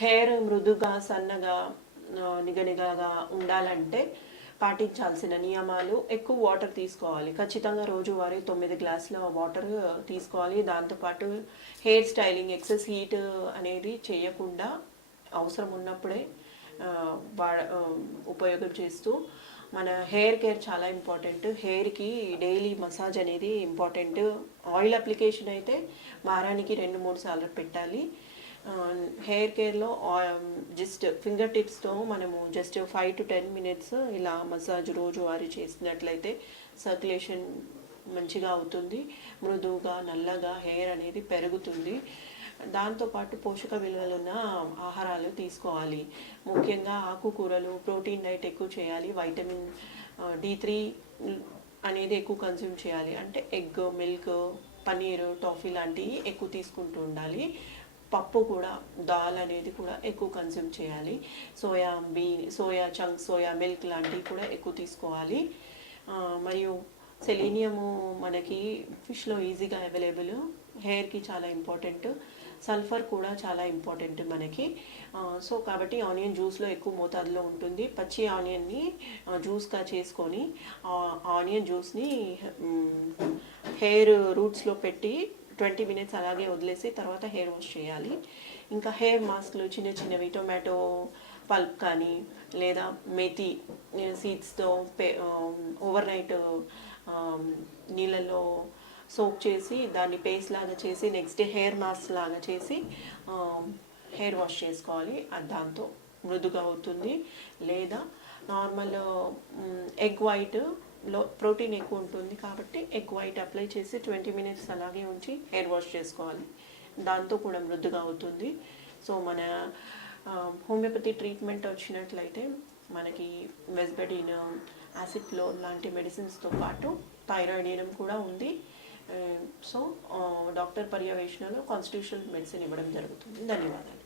Hair మృదుగా సన్నగా నిగనిగగా ఉండాలంటే పాటించాల్సిన నియమాలు: ఎక్కువ వాటర్ తీసుకోవాలి, ఖచ్చితంగా రోజువారీ 9 గ్లాసుల వాటర్ తీసుకోవాలి. దాంతోపాటు హెయిర్ స్టైలింగ్, ఎక్సెస్ హీట్ అనేది చేయకుండా అవసరం ఉన్నప్పుడే ఉపయోగం చేస్తూ మన హెయిర్ కేర్ చాలా ఇంపార్టెంట్. హెయిర్కి డైలీ మసాజ్ అనేది ఇంపార్టెంట్. ఆయిల్ అప్లికేషన్ అయితే వారానికి 2-3 సార్లు పెట్టాలి. హెయిర్ కేర్లో జస్ట్ ఫింగర్ టిప్స్తో మనము జస్ట్ 5 to 10 minutes ఇలా మసాజ్ రోజువారీ చేసినట్లయితే సర్క్యులేషన్ మంచిగా అవుతుంది, మృదువుగా నల్లగా హెయిర్ అనేది పెరుగుతుంది. దాంతోపాటు పోషక విలువలున్న ఆహారాలు తీసుకోవాలి. ముఖ్యంగా ఆకుకూరలు, ప్రోటీన్ డైట్ ఎక్కువ చేయాలి. వైటమిన్ D3 అనేది ఎక్కువ కన్జ్యూమ్ చేయాలి. అంటే ఎగ్, మిల్క్, పన్నీరు, టాఫీ లాంటివి ఎక్కువ తీసుకుంటూ ఉండాలి. పప్పు కూడా, దాల్ అనేది కూడా ఎక్కువ కన్జ్యూమ్ చేయాలి. సోయా చంక్స్, సోయా మిల్క్ లాంటివి కూడా ఎక్కువ తీసుకోవాలి. మరియు సెలీనియము మనకి ఫిష్లో ఈజీగా అవైలబుల్, హెయిర్కి చాలా ఇంపార్టెంట్. సల్ఫర్ కూడా చాలా ఇంపార్టెంట్ మనకి. సో కాబట్టి ఆనియన్ జ్యూస్లో ఎక్కువ మోతాదులో ఉంటుంది. పచ్చి ఆనియన్ని జ్యూస్గా చేసుకొని ఆనియన్ జ్యూస్ని హెయిర్ రూట్స్లో పెట్టి 20 minutes అలాగే వదిలేసి తర్వాత హెయిర్ వాష్ చేయాలి. ఇంకా హెయిర్ మాస్క్లు చిన్న చిన్నవి, టొమాటో పల్ప్ కానీ లేదా మెథి సీడ్స్తో ఓవర్ నైట్ నీళ్ళల్లో సోక్ చేసి దాన్ని పేస్ట్ లాగా చేసి నెక్స్ట్ డే హెయిర్ మాస్క్ లాగా చేసి హెయిర్ వాష్ చేసుకోవాలి. దాంతో మృదుగా అవుతుంది. లేదా నార్మల్ ఎగ్ వైట్లో ప్రోటీన్ ఎక్కువ ఉంటుంది కాబట్టి ఎగ్ వైట్ అప్లై చేసి 20 minutes అలాగే ఉంచి హెయిర్ వాష్ చేసుకోవాలి. దాంతో కూడా మృదుగా అవుతుంది. సో మన హోమియోపతి ట్రీట్మెంట్ వచ్చినట్లయితే మనకి వెస్బెడిన్, యాసిడ్ ఫ్లో లాంటి మెడిసిన్స్తో పాటు థైరాయిడ్ కూడా ఉంది. సో డాక్టర్ పర్యవేక్షణలో కాన్స్టిట్యూషనల్ మెడిసిన్ ఇవ్వడం జరుగుతుంది. ధన్యవాదాలు.